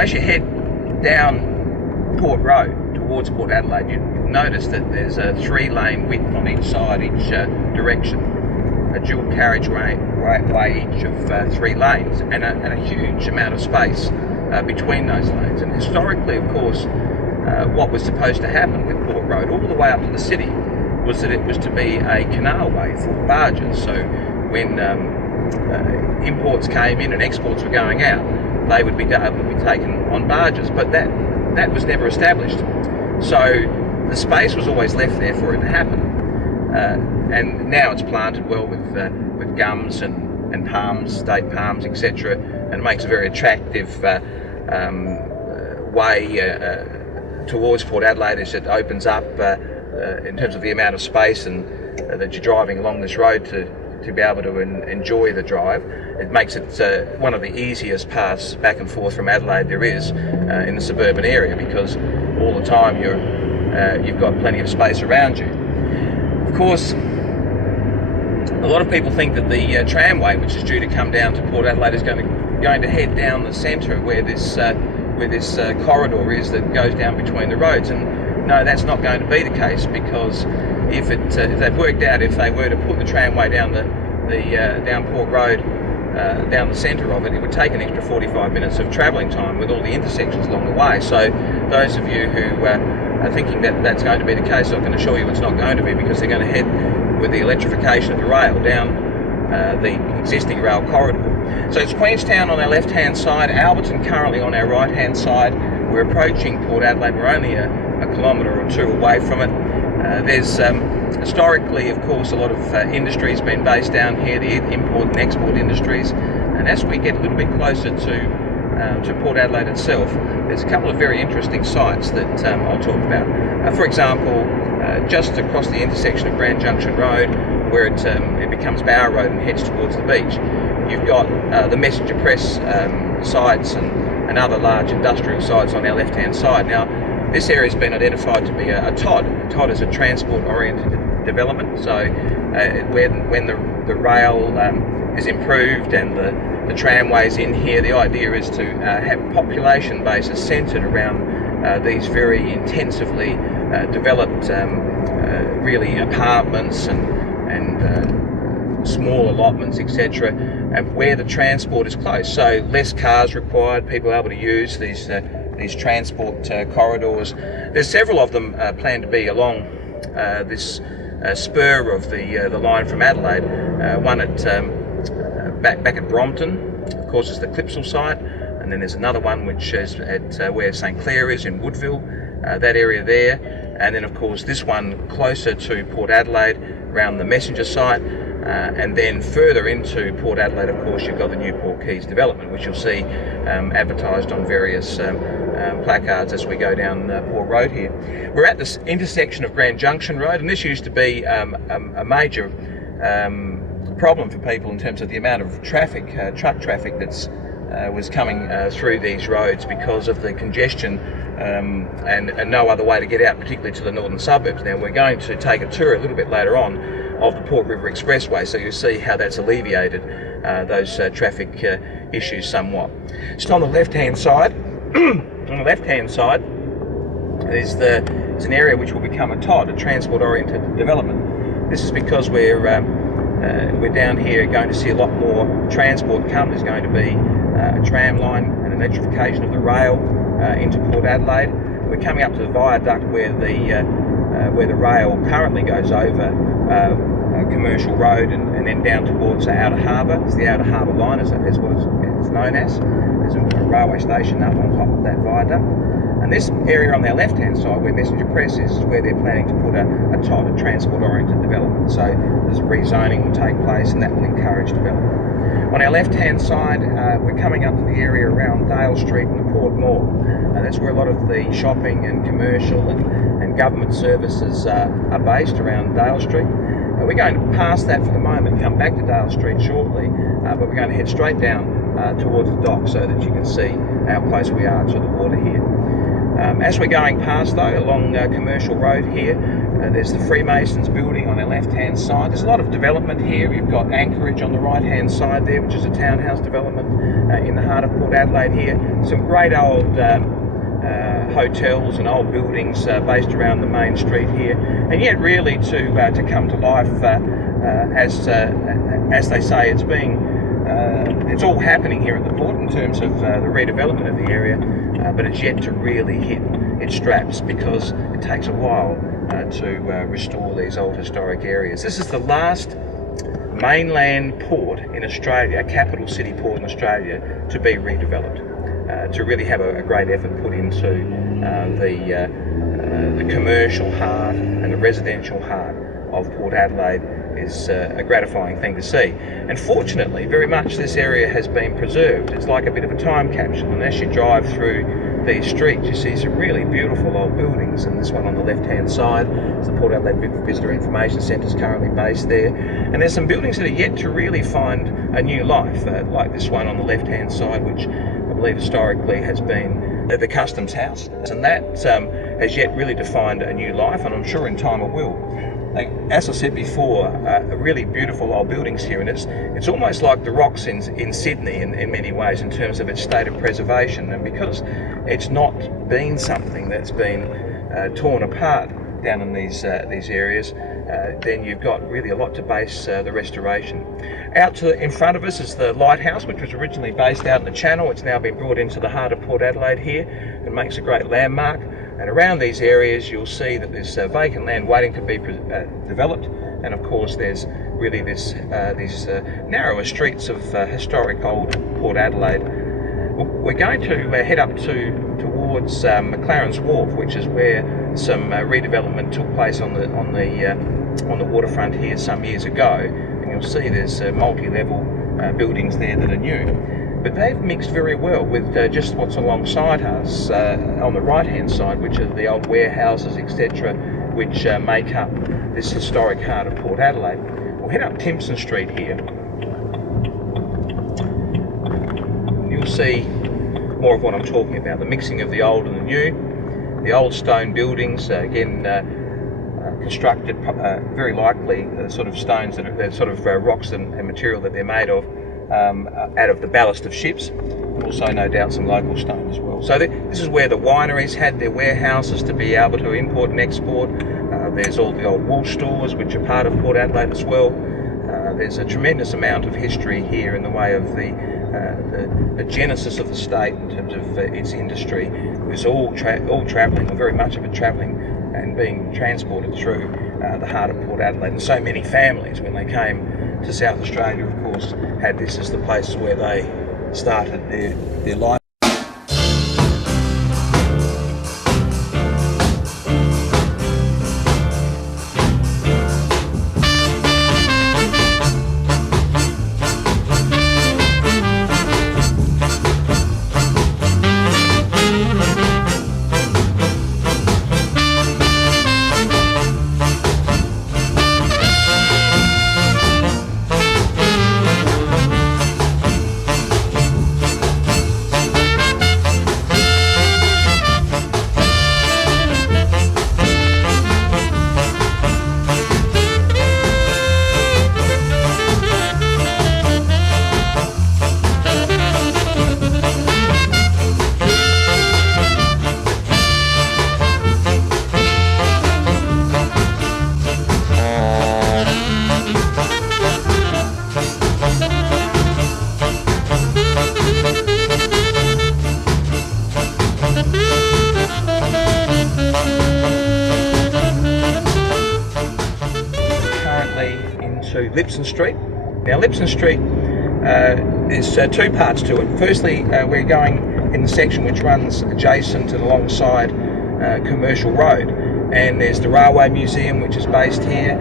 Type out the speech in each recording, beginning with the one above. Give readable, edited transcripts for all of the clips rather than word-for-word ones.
as you head down Port Road towards Port Adelaide, you'll notice that there's a 3-lane width on each side, each direction, a dual carriageway each of 3 lanes, and a huge amount of space between those lanes. And historically, of course, what was supposed to happen with Port Road all the way up to the city was that it was to be a canalway for barges. So when imports came in and exports were going out, they would be able to be taken on barges, but that was never established. So the space was always left there for it to happen, and now it's planted well with gums and palms, state palms, etc., and makes a very attractive way towards Port Adelaide as it opens up in terms of the amount of space and that you're driving along this road to be able to enjoy the drive. It makes it one of the easiest paths back and forth from Adelaide there is in the suburban area, because all the time you've got plenty of space around you. Of course, a lot of people think that the tramway, which is due to come down to Port Adelaide, is going to head down the centre where this corridor is that goes down between the roads. And no, that's not going to be the case, because if they've worked out, if they were to put the tramway down down Port Road, down the centre of it, it would take an extra 45 minutes of travelling time with all the intersections along the way. So those of you who are thinking that that's going to be the case, I can assure you it's not going to be, because they're going to head with the electrification of the rail down the existing rail corridor. So it's Queenstown on our left-hand side, Alberton currently on our right-hand side. We're approaching Port Adelaide. We're only a kilometre or 2 away from it. There's historically, of course, a lot of industries been based down here, the import and export industries. And as we get a little bit closer to Port Adelaide itself, there's a couple of very interesting sites that I'll talk about. For example, just across the intersection of Grand Junction Road, where it becomes Bower Road and heads towards the beach, you've got the Messenger Press sites and other large industrial sites on our left-hand side. Now, this area has been identified to be a TOD. A TOD is a transport-oriented development. So when the rail is improved and the tramways in here, the idea is to have population bases centred around these very intensively developed really apartments and small allotments, etc., and where the transport is close. So less cars required, people are able to use these transport corridors. There's several of them planned to be along this spur of the line from Adelaide. One at back at Brompton, of course, is the Clipsal site, and then there's another one which is at where St Clair is in Woodville, that area there, and then of course this one closer to Port Adelaide around the Messenger site. And then further into Port Adelaide, of course, you've got the Newport Quays development, which you'll see advertised on various placards as we go down Port Road here. We're at this intersection of Grand Junction Road, and this used to be a major problem for people in terms of the amount of traffic, truck traffic that's was coming through these roads because of the congestion and no other way to get out, particularly to the northern suburbs. Now, we're going to take a tour a little bit later on of the Port River Expressway, so you'll see how that's alleviated those traffic issues somewhat. Just on the left-hand side, is an area which will become a TOD, a transport-oriented development. This is because we're down here going to see a lot more transport come. There's going to be a tram line and electrification of the rail into Port Adelaide. We're coming up to the viaduct where the rail currently goes over Commercial Road and then down towards the Outer Harbour. It's the Outer Harbour line, is what it's known as. There's a railway station up on top of that viaduct. And this area on their left-hand side, where Messenger Press is where they're planning to put a TOD, a transport-oriented development. So there's rezoning will take place, and that will encourage development. On our left-hand side, we're coming up to the area around Dale Street and the Port Mall. That's where a lot of the shopping and commercial and government services are based, around Dale Street. We're going to pass that for the moment, come back to Dale Street shortly, but we're going to head straight down towards the dock so that you can see how close we are to the water here. As we're going past though, along Commercial Road here, there's the Freemasons building on our left-hand side. There's a lot of development here. You've got Anchorage on the right-hand side there, which is a townhouse development in the heart of Port Adelaide here. Some great old hotels and old buildings based around the main street here, and yet really to come to life as they say, it's all happening here at the port in terms of the redevelopment of the area, but it's yet to really hit its straps because it takes a while to restore these old historic areas. This is the last mainland port in Australia, capital city port in Australia, to be redeveloped. To really have a great effort put into the commercial heart and the residential heart of Port Adelaide is a gratifying thing to see. And fortunately, very much this area has been preserved. It's like a bit of a time capsule, and as you drive through these streets you see some really beautiful old buildings, and this one on the left hand side is the Port Adelaide Visitor Information Centre, is currently based there, and there's some buildings that are yet to really find a new life, like this one on the left hand side, which I believe historically has been the Customs House, and that has yet really to find a new life, and I'm sure in time it will. As I said before, really beautiful old buildings here, and it's almost like the rocks in Sydney in many ways in terms of its state of preservation, and because it's not been something that's been torn apart down in these areas, then you've got really a lot to base the restoration. Out in front of us is the lighthouse, which was originally based out in the Channel. It's now been brought into the heart of Port Adelaide here and makes a great landmark. And around these areas you'll see that there's vacant land waiting to be developed, and of course there's really these narrower streets of historic old Port Adelaide. We're going to head up towards McLaren's Wharf, which is where some redevelopment took place on the waterfront here some years ago, and you'll see there's multi-level buildings there that are new. But they've mixed very well with just what's alongside us on the right-hand side, which are the old warehouses, etc., which make up this historic heart of Port Adelaide. We'll head up Timpson Street here. You'll see more of what I'm talking about, the mixing of the old and the new, the old stone buildings, again constructed very likely sort of stones that are sort of rocks and material that they're made of, out of the ballast of ships, and also no doubt some local stone as well. So this is where the wineries had their warehouses to be able to import and export. There's all the old wool stores which are part of Port Adelaide as well. There's a tremendous amount of history here in the way of the genesis of the state in terms of its industry. It was all travelling, or very much of it travelling and being transported through the heart of Port Adelaide. And so many families, when they came to South Australia, of course, had this as the place where they started their life. Lipson Street. Now Lipson Street is two parts to it. Firstly, we're going in the section which runs adjacent and alongside Commercial Road, and there's the Railway Museum which is based here.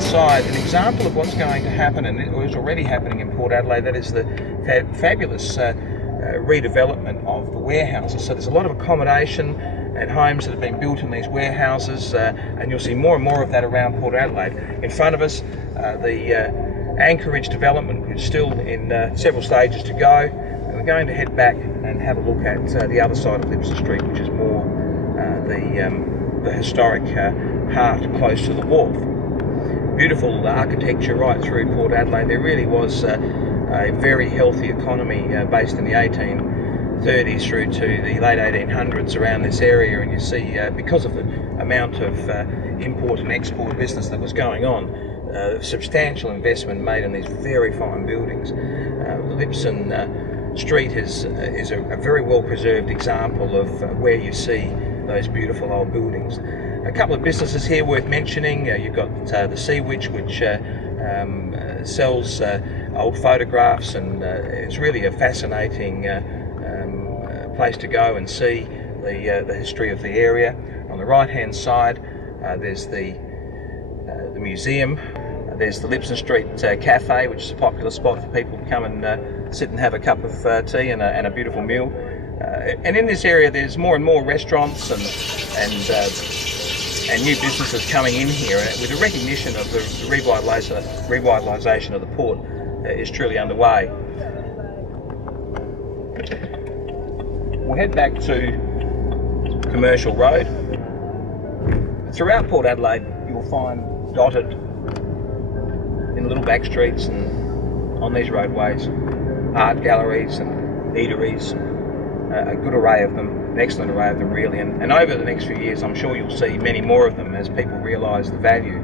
Side, an example of what's going to happen, and it was already happening in Port Adelaide, that is the fabulous redevelopment of the warehouses. So there's a lot of accommodation and homes that have been built in these warehouses, and you'll see more and more of that around Port Adelaide. In front of us, the Anchorage development, which is still in several stages to go. And we're going to head back and have a look at the other side of Lipson Street, which is more the historic heart close to the wharf. Beautiful architecture right through Port Adelaide. There really was a very healthy economy based in the 1830s through to the late 1800s around this area, and you see because of the amount of import and export business that was going on, substantial investment made in these very fine buildings. Lipson Street is a very well preserved example of where you see those beautiful old buildings. A couple of businesses here worth mentioning. You've got the Sea Witch, which sells old photographs, and it's really a fascinating place to go and see the history of the area. On the right hand side there's the museum. There's the Lipson Street Cafe, which is a popular spot for people to come and sit and have a cup of tea and a beautiful meal. And in this area there's more and more restaurants and new businesses coming in here, with a recognition of the revitalisation of the port is truly underway. We'll head back to Commercial Road. Throughout Port Adelaide you'll find dotted in little back streets and on these roadways art galleries and eateries, a good array of them, an excellent array of them really, and over the next few years I'm sure you'll see many more of them as people realise the value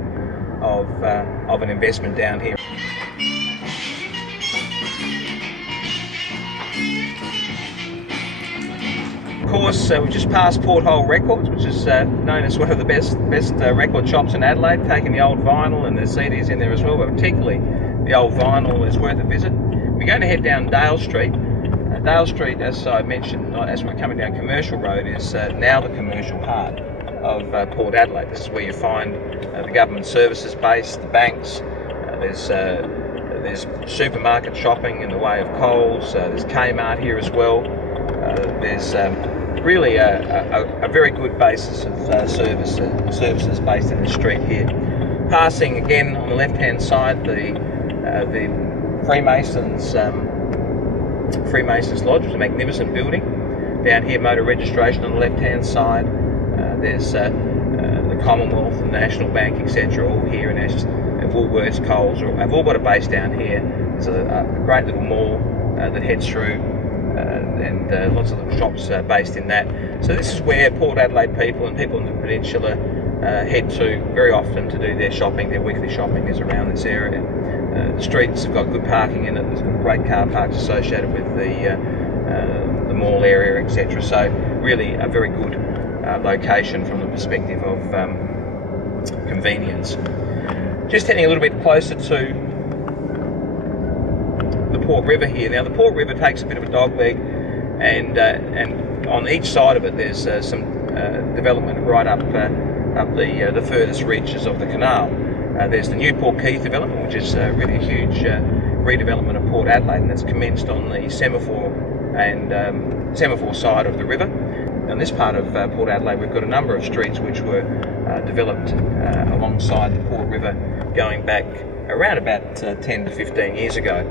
of an investment down here. Of course, we've just passed Porthole Records, which is known as one of the best record shops in Adelaide, taking the old vinyl and the CDs in there as well, but particularly the old vinyl is worth a visit. We're going to head down Dale Street. Dale Street, as I mentioned, as we're coming down Commercial Road, is now the commercial heart of Port Adelaide. This is where you find the government services base, the banks, there's supermarket shopping in the way of Coles, there's Kmart here as well. There's really a very good basis of services based in the street here. Passing again on the left-hand side the Freemasons Lodge, which is a magnificent building. Down here, motor registration on the left-hand side. There's the Commonwealth, the National Bank, etc. all here, and Woolworths, Coles, have all got a base down here. There's a great little mall that heads through, and lots of little shops based in that. So this is where Port Adelaide people and people in the peninsula head to very often to do their shopping. Their weekly shopping is around this area. The streets have got good parking in it. There's got great car parks associated with the mall area, etc. So really a very good location from the perspective of convenience. Just heading a little bit closer to the Port River here. Now the Port River takes a bit of a dogleg, and on each side of it there's some development right up the furthest reaches of the canal. There's the new Port Keith development, which is really a huge redevelopment of Port Adelaide, and it's commenced on the semaphore side of the river. On this part of Port Adelaide we've got a number of streets which were developed alongside the Port River going back around about 10 to 15 years ago.